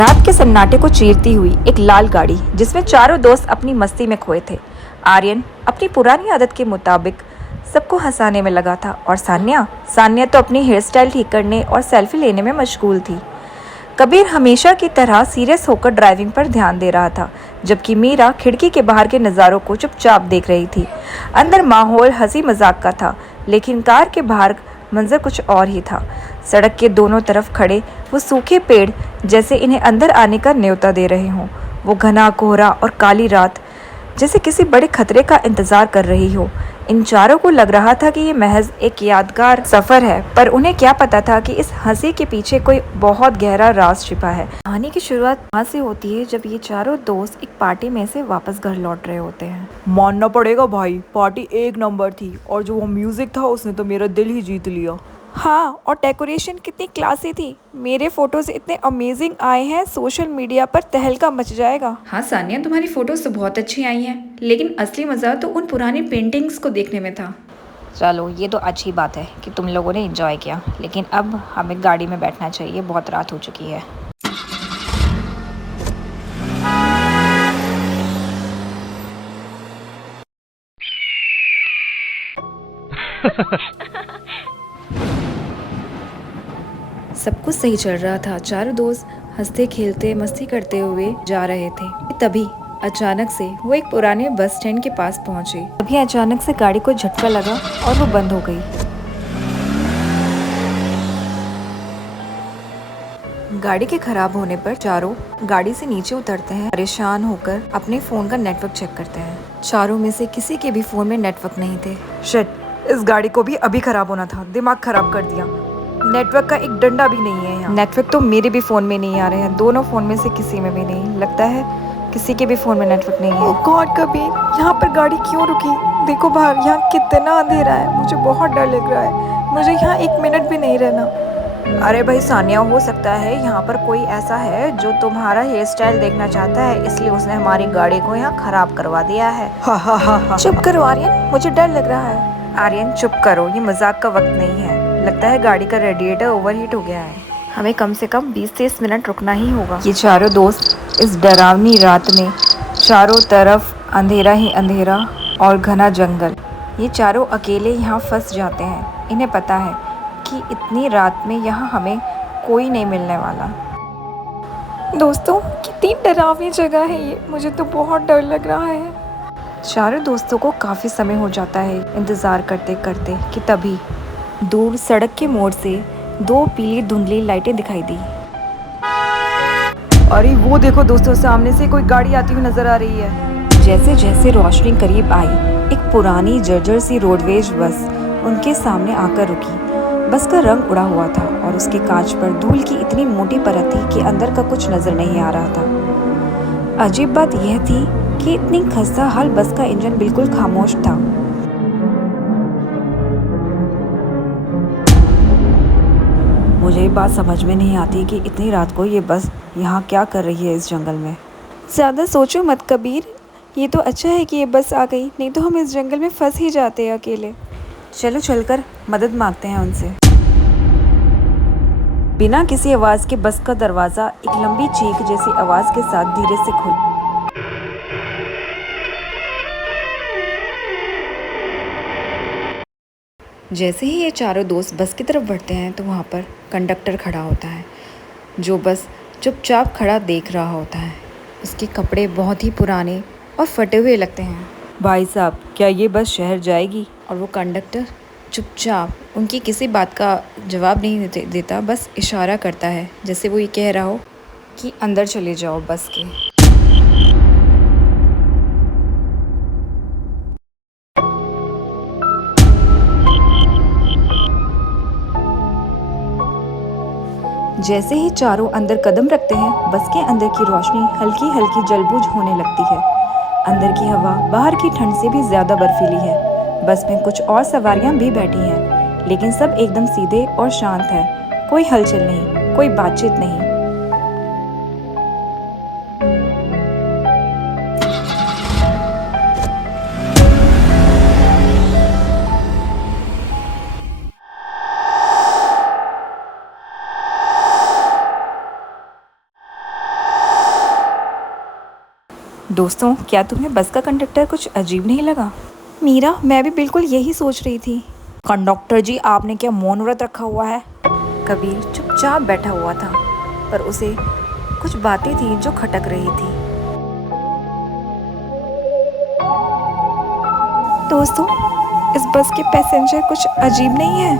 रात के सन्नाटे को चीरती हुई एक लाल गाड़ी जिसमें चारों दोस्त अपनी मस्ती में खोए थे। आर्यन अपनी पुरानी आदत के मुताबिक सबको हंसाने में लगा था और सान्या सान्या तो अपनी हेयर स्टाइल ठीक करने और सेल्फी लेने में मशगूल थी। कबीर हमेशा की तरह सीरियस होकर ड्राइविंग पर ध्यान दे रहा था, जबकि मीरा खिड़की के बाहर के नज़ारों को चुपचाप देख रही थी। अंदर माहौल हंसी मजाक का था, लेकिन कार के बाहर मंजर कुछ और ही था। सड़क के दोनों तरफ खड़े वो सूखे पेड़ जैसे इन्हें अंदर आने का न्योता दे रहे हों। वो घना कोहरा और काली रात जैसे किसी बड़े खतरे का इंतजार कर रही हो। इन चारों को लग रहा था कि ये महज एक यादगार सफर है, पर उन्हें क्या पता था कि इस हंसी के पीछे कोई बहुत गहरा राज छिपा है। कहानी की शुरुआत वहाँ से होती है जब ये चारों दोस्त एक पार्टी में से वापस घर लौट रहे होते हैं। मानना पड़ेगा भाई, पार्टी एक नंबर थी और जो वो म्यूजिक था उसने तो मेरा दिल ही जीत लिया। हाँ, और डेकोरेशन कितनी क्लासी थी। मेरे फोटोज इतने अमेजिंग आए हैं, सोशल मीडिया पर तहलका मच जाएगा। हाँ सानिया, तुम्हारी फोटोज तो बहुत अच्छी आई हैं, लेकिन असली मज़ा तो उन पुरानी पेंटिंग्स को देखने में था। चलो, ये तो अच्छी बात है कि तुम लोगों ने एंजॉय किया, लेकिन अब हमें गाड़ी में बैठना चाहिए, बहुत रात हो चुकी है। सब कुछ सही चल रहा था। चारों दोस्त हंसते खेलते मस्ती करते हुए जा रहे थे। तभी अचानक से वो एक पुराने बस स्टैंड के पास पहुंचे। तभी अचानक से गाड़ी को झटका लगा और वो बंद हो गई। गाड़ी के खराब होने पर चारों गाड़ी से नीचे उतरते हैं। परेशान होकर अपने फोन का नेटवर्क चेक करते हैं। चारों में से किसी के भी फोन में नेटवर्क नहीं थे। शिट, इस गाड़ी को भी अभी खराब होना था, दिमाग खराब कर दिया। नेटवर्क का एक डंडा भी नहीं है यहाँ। नेटवर्क तो मेरे भी फोन में नहीं आ रहे हैं, दोनों फोन में से किसी में भी नहीं। लगता है किसी के भी फोन में नेटवर्क नहीं है। ओह गॉड, कबीर यहाँ पर गाड़ी क्यों रुकी? देखो बाहर, यहाँ कितना अंधेरा है, मुझे बहुत डर लग रहा है। मुझे यहाँ एक मिनट भी नहीं रहना। अरे भाई सानिया, हो सकता है यहाँ पर कोई ऐसा है जो तुम्हारा हेयर स्टाइल देखना चाहता है, इसलिए उसने हमारी गाड़ी को यहाँ खराब करवा दिया है। हा हा हा हा। चुप करो आर्यन, मुझे डर लग रहा है। आर्यन चुप करो, ये मजाक का वक्त नहीं है। लगता है गाड़ी का रेडिएटर ओवरहीट हो गया है। हमें कम से कम 20-30 मिनट रुकना ही होगा। ये चारों दोस्त इस डरावनी रात में, चारों तरफ अंधेरा ही अंधेरा और घना जंगल, ये चारों अकेले यहाँ फंस जाते हैं। इन्हें पता है कि इतनी रात में यहाँ हमें कोई नहीं मिलने वाला। दोस्तों, कितनी डरावनी जगह है ये, मुझे तो बहुत डर लग रहा है। चारों दोस्तों को काफ़ी समय हो जाता है इंतज़ार करते करते कि तभी दूर सड़क के मोड़ से दो पीली धुंधली लाइटें दिखाई दी। अरे वो देखो दोस्तों, सामने से कोई गाड़ी आती हुई नजर आ रही है। जैसे जैसे रोशनी करीब आई, एक पुरानी जर्जर सी रोडवेज बस उनके सामने आकर रुकी। बस का रंग उड़ा हुआ था और उसके कांच पर धूल की इतनी मोटी परत थी कि अंदर का कुछ नजर नहीं आ रहा था। अजीब बात यह थी कि इतनी खस्ता हाल बस का इंजन बिल्कुल खामोश था। मुझे ये बात समझ में नहीं आती कि इतनी रात को ये बस यहाँ क्या कर रही है इस जंगल में। ज़्यादा सोचो मत कबीर, ये तो अच्छा है कि ये बस आ गई, नहीं तो हम इस जंगल में फंस ही जाते हैं अकेले। चलो चलकर मदद मांगते हैं उनसे। बिना किसी आवाज़ के बस का दरवाज़ा एक लंबी चीख जैसी आवाज़ के साथ धीरे से खुला। जैसे ही ये चारों दोस्त बस की तरफ बढ़ते हैं तो वहाँ पर कंडक्टर खड़ा होता है, जो बस चुपचाप खड़ा देख रहा होता है। उसके कपड़े बहुत ही पुराने और फटे हुए लगते हैं। भाई साहब, क्या ये बस शहर जाएगी? और वो कंडक्टर चुपचाप उनकी किसी बात का जवाब नहीं देता, बस इशारा करता है जैसे वो ये कह रहा हो कि अंदर चले जाओ बस के। जैसे ही चारों अंदर कदम रखते हैं, बस के अंदर की रोशनी हल्की हल्की जलबुझ होने लगती है। अंदर की हवा बाहर की ठंड से भी ज़्यादा बर्फीली है। बस में कुछ और सवारियां भी बैठी हैं, लेकिन सब एकदम सीधे और शांत है। कोई हलचल नहीं, कोई बातचीत नहीं। दोस्तों, क्या तुम्हें बस का कंडक्टर कुछ अजीब नहीं लगा? मीरा, मैं भी बिल्कुल यही सोच रही थी। कंडक्टर जी, आपने क्या मौन व्रत रखा हुआ है? कबीर चुपचाप बैठा हुआ था, पर उसे कुछ बातें थी जो खटक रही थी। दोस्तों, इस बस के पैसेंजर कुछ अजीब नहीं है?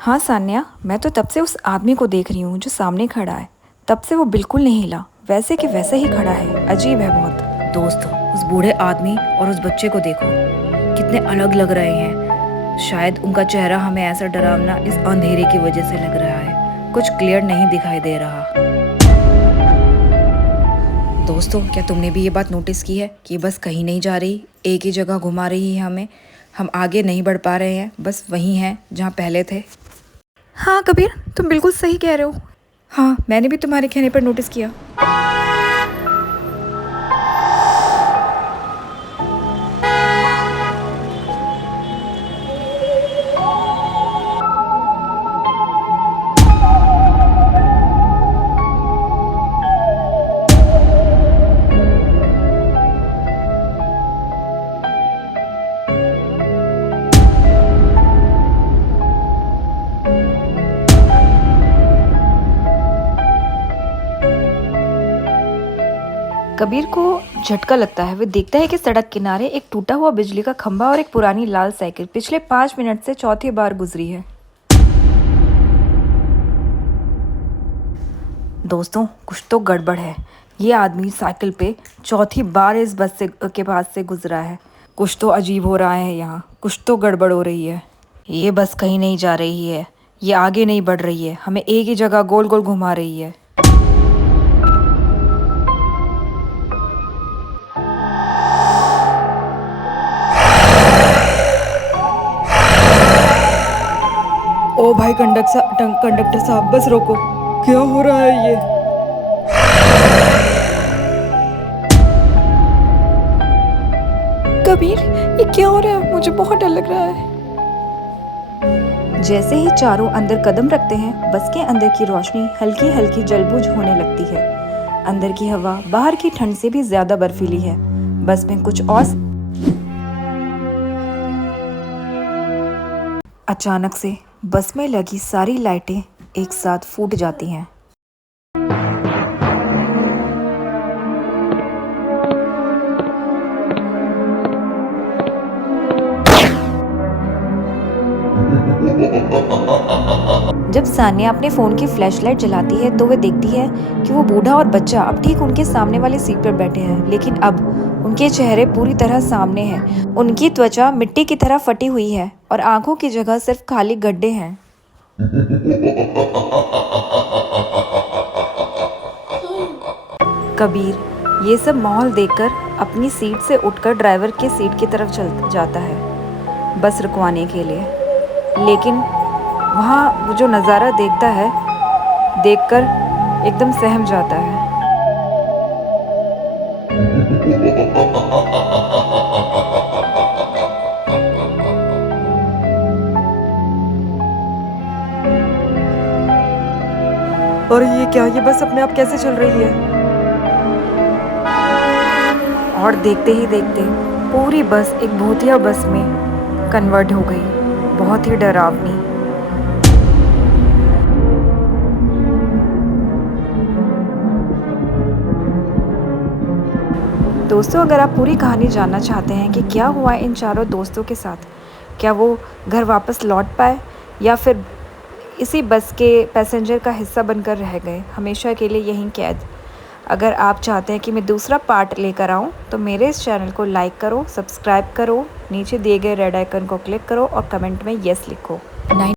हाँ सान्या, मैं तो तब से उस आदमी को देख रही हूँ जो सामने खड़ा है। तब से वो बिल्कुल नहीं हिला, वैसे कि वैसे ही खड़ा है। अजीब है बहुत। दोस्तों, उस बूढ़े आदमी और उस बच्चे को देखो, कितने अलग लग रहे हैं। शायद उनका चेहरा हमें ऐसा डरावना इस अंधेरे की वजह से लग रहा है, कुछ क्लियर नहीं दिखाई दे रहा। दोस्तों, क्या तुमने भी ये बात नोटिस की है कि बस कहीं नहीं जा रही, एक ही जगह घुमा रही है हमें। हम आगे नहीं बढ़ पा रहे हैं, बस वहीं हैं जहाँ पहले थे। हाँ कबीर, तुम बिल्कुल सही कह रहे हो। हाँ, मैंने भी तुम्हारे कहने पर नोटिस किया। कबीर को झटका लगता है। वे देखता है कि सड़क किनारे एक टूटा हुआ बिजली का खंभा और एक पुरानी लाल साइकिल पिछले 5 मिनट से चौथी बार गुजरी है। दोस्तों, कुछ तो गड़बड़ है। ये आदमी साइकिल पे चौथी बार इस बस के पास से गुजरा है। कुछ तो अजीब हो रहा है यहाँ, कुछ तो गड़बड़ हो रही है। ये बस कहीं नहीं जा रही है, ये आगे नहीं बढ़ रही है, हमें एक ही जगह गोल गोल घुमा रही है। ओ भाई कंडक्टर साहब, बस रोको। क्या हो रहा है ये? कबीर, ये क्या हो रहा है? मुझे बहुत डर लग रहा है। जैसे ही चारों अंदर कदम रखते हैं, बस के अंदर की रोशनी हल्की हल्की जलबुझ होने लगती है। अंदर की हवा बाहर की ठंड से भी ज्यादा बर्फीली है। बस में कुछ और अचानक से बस में लगी सारी लाइटें एक साथ फूट जाती हैं। जब सान्या अपने फोन की फ्लैशलाइट जलाती है तो वे देखती है कि वो बूढ़ा और बच्चा अब ठीक उनके सामने वाली सीट पर बैठे हैं, लेकिन अब उनके चेहरे पूरी तरह सामने हैं। उनकी त्वचा मिट्टी की तरह फटी हुई है और आंखों की जगह सिर्फ खाली गड्ढे हैं। कबीर ये सब माहौल देखकर अपनी सीट से उठकर ड्राइवर के सीट की तरफ चल जाता है बस रुकवाने के लिए, लेकिन वहाँ वो जो नज़ारा देखता है, देखकर एकदम सहम जाता है। और ये क्या? ये बस अपने आप कैसे चल रही है? और देखते ही देखते पूरी बस एक भूतिया बस में कन्वर्ट हो गई, बहुत ही डरावनी। दोस्तों, अगर आप पूरी कहानी जानना चाहते हैं कि क्या हुआ इन चारों दोस्तों के साथ, क्या वो घर वापस लौट पाए या फिर इसी बस के पैसेंजर का हिस्सा बनकर रह गए हमेशा के लिए यहीं कैद, अगर आप चाहते हैं कि मैं दूसरा पार्ट लेकर आऊं तो मेरे इस चैनल को लाइक करो, सब्सक्राइब करो, नीचे दिए गए रेड आइकन को क्लिक करो और कमेंट में यस लिखो।